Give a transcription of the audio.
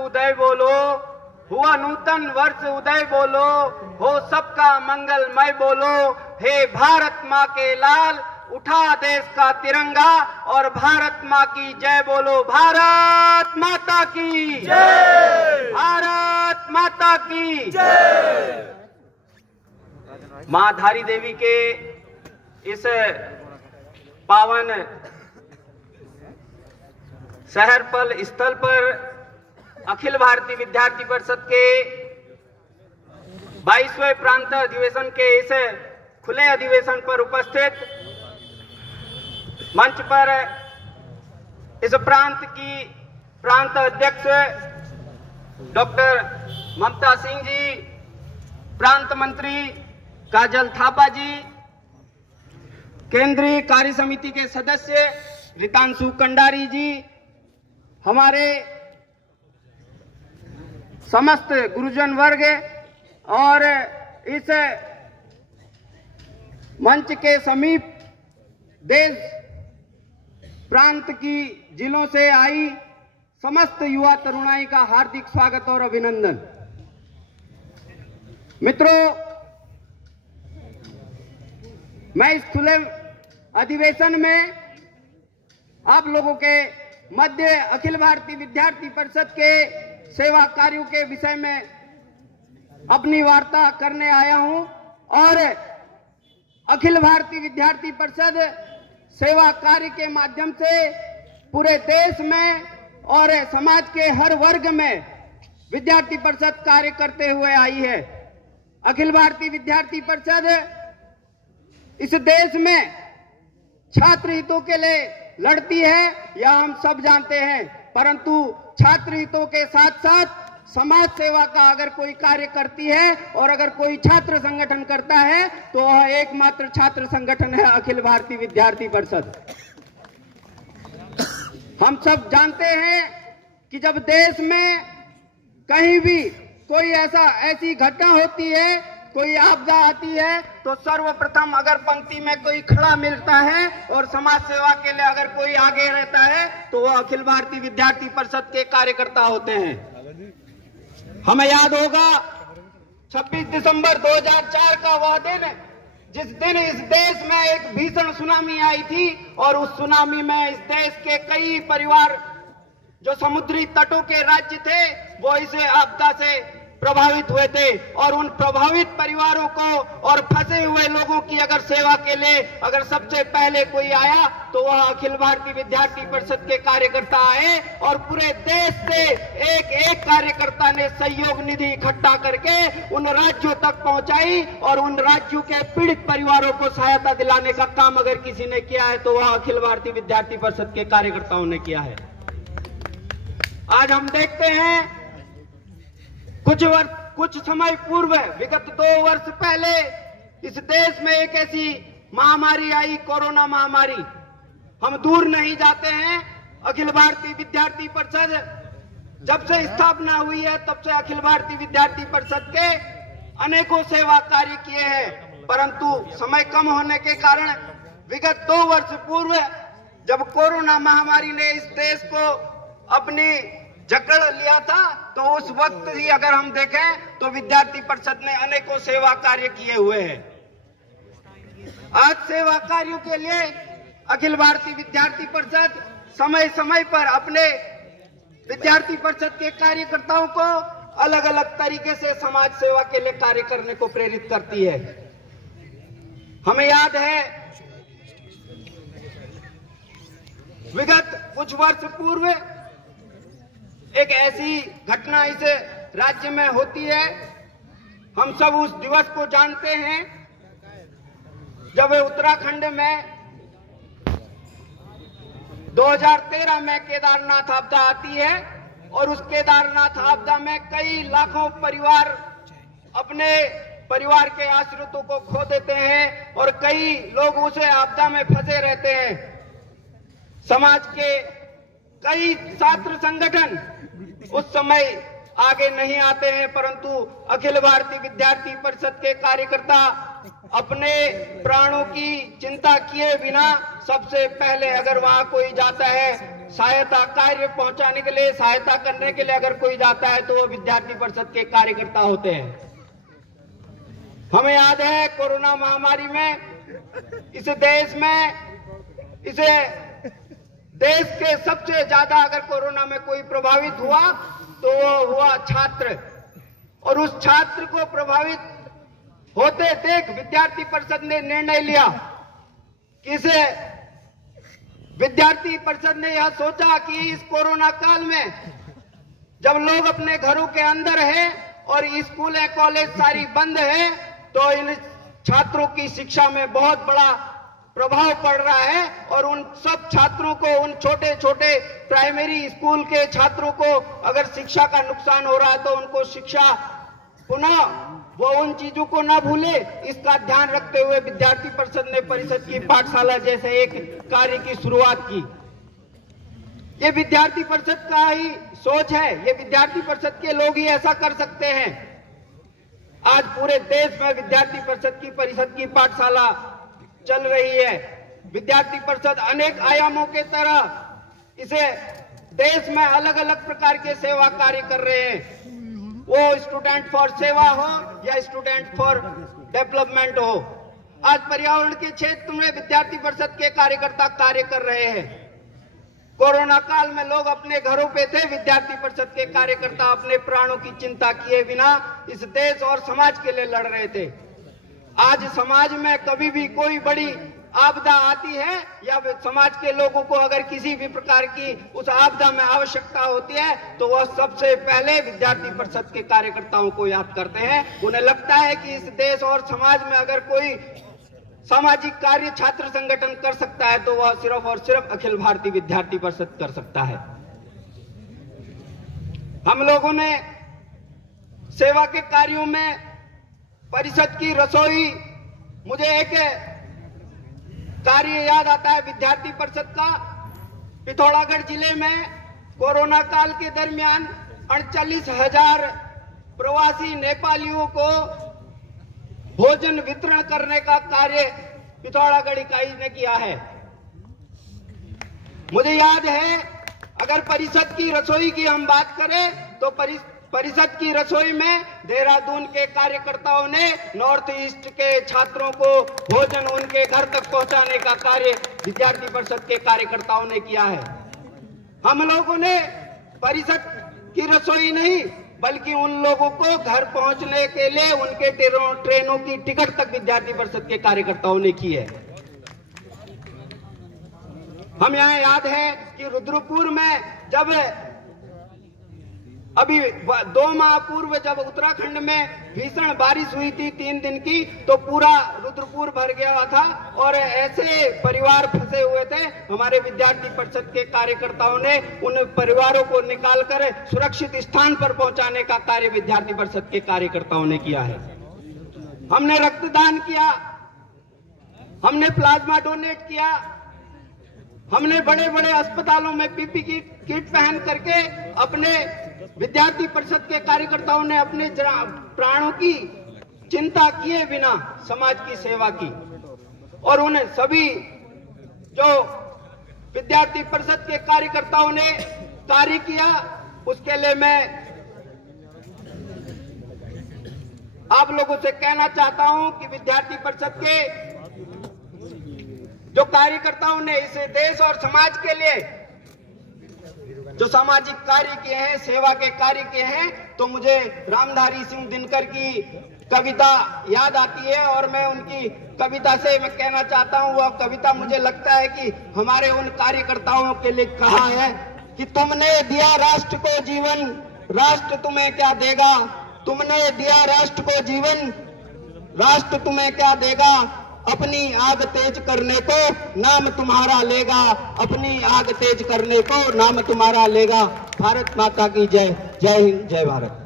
उदय बोलो, हुआ नूतन वर्ष उदय बोलो, हो सबका मंगलमय बोलो। हे भारत माँ के लाल, उठा देश का तिरंगा और भारत माँ की जय बोलो। भारत माता की जय, भारत माता की जय। माँ धारी देवी के इस पावन शहर पर स्थल पर अखिल भारतीय विद्यार्थी परिषद के 22वें प्रांत अधिवेशन के इस खुले अधिवेशन पर उपस्थित मंच पर इस प्रांत की प्रांत अध्यक्ष डॉक्टर ममता सिंह जी, प्रांत मंत्री काजल थापा जी, केंद्रीय कार्य समिति के सदस्य रितांशु कंडारी जी, हमारे समस्त गुरुजन वर्ग और इस मंच के समीप देश प्रांत की जिलों से आई समस्त युवा तरुणाई का हार्दिक स्वागत और अभिनंदन। मित्रों, मैं इस खुले अधिवेशन में आप लोगों के मध्य अखिल भारतीय विद्यार्थी परिषद के सेवा कार्यों के विषय में अपनी वार्ता करने आया हूं और अखिल भारतीय विद्यार्थी परिषद सेवा कार्य के माध्यम से पूरे देश में और समाज के हर वर्ग में विद्यार्थी परिषद कार्य करते हुए आई है। अखिल भारतीय विद्यार्थी परिषद इस देश में छात्र हितों के लिए लड़ती है, यह हम सब जानते हैं, परंतु छात्र हितों के साथ साथ समाज सेवा का अगर कोई कार्य करती है और अगर कोई छात्र संगठन करता है तो वह एकमात्र छात्र संगठन है अखिल भारतीय विद्यार्थी परिषद। हम सब जानते हैं कि जब देश में कहीं भी कोई ऐसी घटना होती है, कोई आपदा आती है, तो सर्वप्रथम अगर पंक्ति में कोई खड़ा मिलता है और समाज सेवा के लिए अगर कोई आगे रहता है तो वह अखिल भारतीय विद्यार्थी परिषद के कार्यकर्ता होते हैं। हमें याद होगा 26 दिसंबर 2004 का वह दिन, जिस दिन इस देश में एक भीषण सुनामी आई थी और उस सुनामी में इस देश के कई परिवार जो समुद्री तटों के राज्य थे वो इस आपदा से प्रभावित हुए थे और उन प्रभावित परिवारों को और फंसे हुए लोगों की अगर सेवा के लिए अगर सबसे पहले कोई आया तो वह अखिल भारतीय विद्यार्थी परिषद के कार्यकर्ता आए और पूरे देश से एक एक कार्यकर्ता ने सहयोग निधि इकट्ठा करके उन राज्यों तक पहुंचाई और उन राज्यों के पीड़ित परिवारों को सहायता दिलाने का काम अगर किसी ने किया है तो वह अखिल भारतीय विद्यार्थी परिषद के कार्यकर्ताओं ने किया है। आज हम देखते हैं कुछ समय पूर्व विगत 2 वर्ष पहले इस देश में एक ऐसी महामारी आई, कोरोना महामारी। हम दूर नहीं जाते हैं, अखिल भारतीय विद्यार्थी परिषद जब से स्थापना हुई है तब से अखिल भारतीय विद्यार्थी परिषद के अनेकों सेवा कार्य किए हैं, परंतु समय कम होने के कारण विगत 2 वर्ष पूर्व जब कोरोना महामारी ने इस देश को अपनी जकड़ लिया था तो उस वक्त ही अगर हम देखें तो विद्यार्थी परिषद ने अनेकों सेवा कार्य किए हुए हैं। आज सेवा कार्यों के लिए अखिल भारतीय विद्यार्थी परिषद समय समय पर अपने विद्यार्थी परिषद के कार्यकर्ताओं को अलग अलग तरीके से समाज सेवा के लिए कार्य करने को प्रेरित करती है। हमें याद है विगत कुछ वर्ष पूर्व एक ऐसी घटना इस राज्य में होती है, हम सब उस दिवस को जानते हैं जब उत्तराखंड में 2013 में केदारनाथ आपदा आती है और उस केदारनाथ आपदा में कई लाखों परिवार अपने परिवार के आश्रितों को खो देते हैं और कई लोग उस आपदा में फंसे रहते हैं। समाज के कई छात्र संगठन उस समय आगे नहीं आते हैं, परंतु अखिल भारतीय विद्यार्थी परिषद के कार्यकर्ता अपने प्राणों की चिंता किए बिना सबसे पहले अगर वहां कोई जाता है सहायता कार्य पहुंचाने के लिए, सहायता करने के लिए अगर कोई जाता है तो वो विद्यार्थी परिषद के कार्यकर्ता होते हैं। हमें याद है कोरोना महामारी में इस देश में, इसे देश के सबसे ज्यादा अगर कोरोना में कोई प्रभावित हुआ तो वो हुआ छात्र, और उस छात्र को प्रभावित होते देख विद्यार्थी परिषद ने निर्णय लिया कि इसे विद्यार्थी परिषद ने यह सोचा कि इस कोरोना काल में जब लोग अपने घरों के अंदर हैं और स्कूल कॉलेज सारी बंद है तो इन छात्रों की शिक्षा में बहुत बड़ा प्रभाव पड़ रहा है, और उन सब छात्रों को, उन छोटे छोटे प्राइमरी स्कूल के छात्रों को अगर शिक्षा का नुकसान हो रहा है तो उनको शिक्षा पुनः वो उन चीजों को ना भूले, इसका ध्यान रखते हुए विद्यार्थी परिषद ने परिषद की पाठशाला जैसे एक कार्य की शुरुआत की। ये विद्यार्थी परिषद का ही सोच है, ये विद्यार्थी परिषद के लोग ही ऐसा कर सकते हैं। आज पूरे देश में विद्यार्थी परिषद की पाठशाला चल रही है। विद्यार्थी परिषद अनेक आयामों के तरह इसे देश में अलग अलग प्रकार के सेवा कार्य कर रहे हैं, वो स्टूडेंट फॉर सेवा हो या स्टूडेंट फॉर डेवलपमेंट हो। आज पर्यावरण के क्षेत्र में विद्यार्थी परिषद के कार्यकर्ता कार्य कर रहे हैं। कोरोना काल में लोग अपने घरों पे थे, विद्यार्थी परिषद के कार्यकर्ता अपने प्राणों की चिंता किए बिना इस देश और समाज के लिए लड़ रहे थे। आज समाज में कभी भी कोई बड़ी आपदा आती है या समाज के लोगों को अगर किसी भी प्रकार की उस आपदा में आवश्यकता होती है तो वह सबसे पहले विद्यार्थी परिषद के कार्यकर्ताओं को याद करते हैं। उन्हें लगता है कि इस देश और समाज में अगर कोई सामाजिक कार्य छात्र संगठन कर सकता है तो वह सिर्फ और सिर्फ अखिल भारतीय विद्यार्थी परिषद कर सकता है। हम लोगों ने सेवा के कार्यों में परिषद की रसोई, मुझे एक कार्य याद आता है विद्यार्थी परिषद का। पिथौरागढ़ जिले में कोरोना काल के दरमियान 48,000 प्रवासी नेपालियों को भोजन वितरण करने का कार्य पिथौरागढ़ इकाई ने किया है। मुझे याद है अगर परिषद की रसोई की हम बात करें तो परिषद की रसोई में देहरादून के कार्यकर्ताओं ने नॉर्थ ईस्ट के छात्रों को भोजन उनके घर तक पहुंचाने का कार्य विद्यार्थी परिषद के कार्यकर्ताओं ने किया है। हम लोगों ने परिषद की रसोई नहीं बल्कि उन लोगों को घर पहुंचने के लिए उनके ट्रेनों की टिकट तक विद्यार्थी परिषद के कार्यकर्ताओं ने की है। हम यहाँ याद है कि रुद्रपुर में जब अभी 2 माह पूर्व जब उत्तराखंड में भीषण बारिश हुई थी 3 दिन की, तो पूरा रुद्रपुर भर गया था और ऐसे परिवार फंसे हुए थे। हमारे विद्यार्थी परिषद के कार्यकर्ताओं ने उन परिवारों को निकालकर सुरक्षित स्थान पर पहुंचाने का कार्य विद्यार्थी परिषद के कार्यकर्ताओं ने किया है। हमने रक्तदान किया, हमने प्लाज्मा डोनेट किया, हमने बड़े बड़े अस्पतालों में पीपी किट पहन करके अपने विद्यार्थी परिषद के कार्यकर्ताओं ने अपने प्राणों की चिंता किए बिना समाज की सेवा की। और उन्हें सभी जो विद्यार्थी परिषद के कार्यकर्ताओं ने कार्य किया उसके लिए मैं आप लोगों से कहना चाहता हूं कि विद्यार्थी परिषद के जो कार्यकर्ताओं ने इस देश और समाज के लिए जो सामाजिक कार्य किए हैं, सेवा के कार्य किए हैं, तो मुझे रामधारी सिंह दिनकर की कविता याद आती है और मैं उनकी कविता से मैं कहना चाहता हूं। वह कविता मुझे लगता है कि हमारे उन कार्यकर्ताओं के लिए कहा है कि तुमने दिया राष्ट्र को जीवन, राष्ट्र तुम्हें क्या देगा। तुमने दिया राष्ट्र को जीवन, राष्ट्र तुम्हें क्या देगा। अपनी आग तेज करने को नाम तुम्हारा लेगा, अपनी आग तेज करने को नाम तुम्हारा लेगा। भारत माता की जय। जय हिंद, जय भारत।